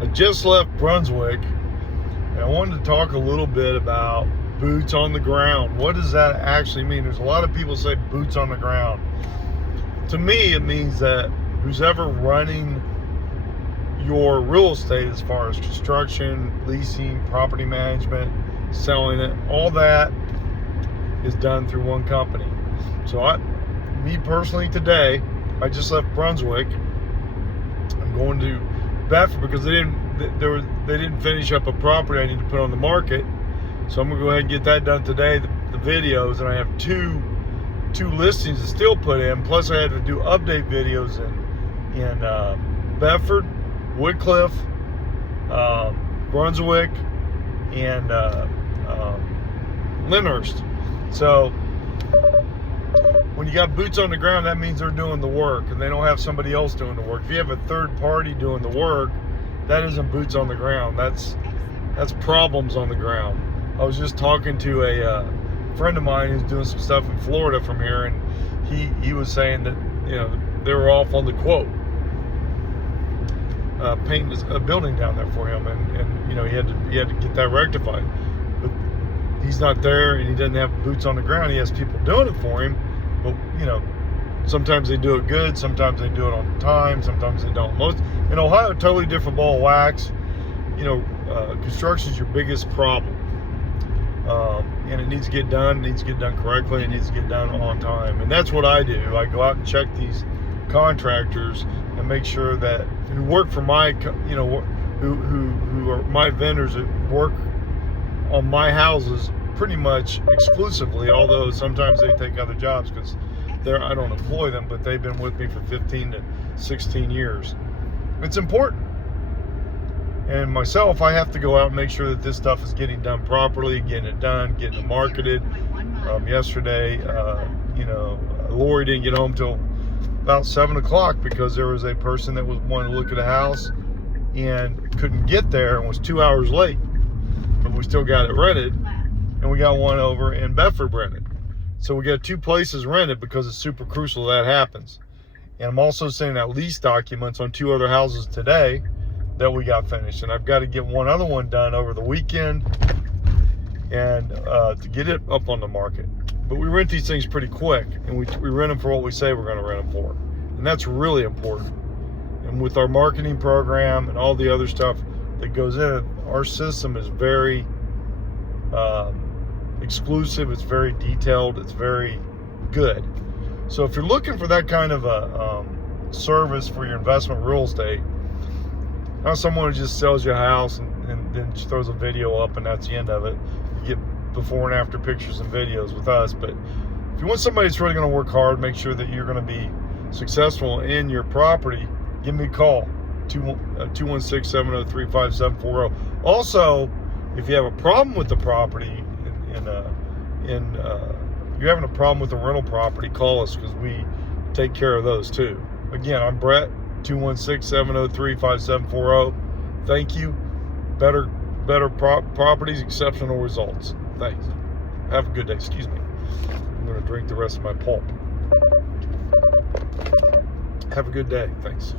I just left Brunswick, and I wanted to talk a little bit about boots on the ground. What does that actually mean? There's a lot of people say boots on the ground. To me, it means that who's ever running your real estate, as far as construction, leasing, property management, selling it, all that is done through one company. So me personally today, I just left Brunswick. I'm going to Bedford because they didn't finish up a property I need to put on the market. So I'm gonna go ahead and get that done today, the videos, and I have two listings to still put in. Plus I had to do update videos in Bedford, Woodcliff, Brunswick, and Lyndhurst. So when you got boots on the ground, that means they're doing the work and they don't have somebody else doing the work. If you have a third party doing the work, that isn't boots on the ground. That's problems on the ground. I was just talking to a friend of mine who's doing some stuff in Florida from here, and he was saying that, you know, they were off on the quote, painting a building down there for him, and you know, he had to get that rectified. But he's not there, and he doesn't have boots on the ground. He has people doing it for him, but you know, sometimes they do it good, sometimes they do it on time, sometimes they don't. Most in Ohio, totally different ball of wax. You know, construction is your biggest problem, and it needs to get done. It needs to get done correctly. It needs to get done on time, and that's what I do. I go out and check these contractors and make sure that who work for my, you know, who are my vendors that work on my houses pretty much exclusively, although sometimes they take other jobs because I don't employ them, but they've been with me for 15 to 16 years. It's important. And myself, I have to go out and make sure that this stuff is getting done properly, getting it done, getting it marketed. Yesterday, you know, Lori didn't get home till about 7 o'clock because there was a person that was wanting to look at a house and couldn't get there and was 2 hours late. But we still got it rented, and we got one over in Bedford rented. So we got two places rented because it's super crucial that happens. And I'm also sending out lease documents on 2 other houses today that we got finished, and I've got to get one other one done over the weekend and to get it up on the market. But we rent these things pretty quick, and we rent them for what we say we're going to rent them for, and that's really important. And with our marketing program and all the other stuff that goes in it, our system is very exclusive, it's very detailed, it's very good. So if you're looking for that kind of a service for your investment real estate, not someone who just sells you a house and then just throws a video up and that's the end of it. You get before and after pictures and videos with us. But if you want somebody that's really going to work hard, make sure that you're going to be successful in your property, give me a call, 216-703-5740. Also, if you have a problem with the property, you're having a problem with the rental property, call us because we take care of those too. Again, I'm Brett, 216-703-5740. Thank you. Better properties, exceptional results. Thanks. Have a good day. Excuse me. I'm going to drink the rest of my pulp. Have a good day. Thanks.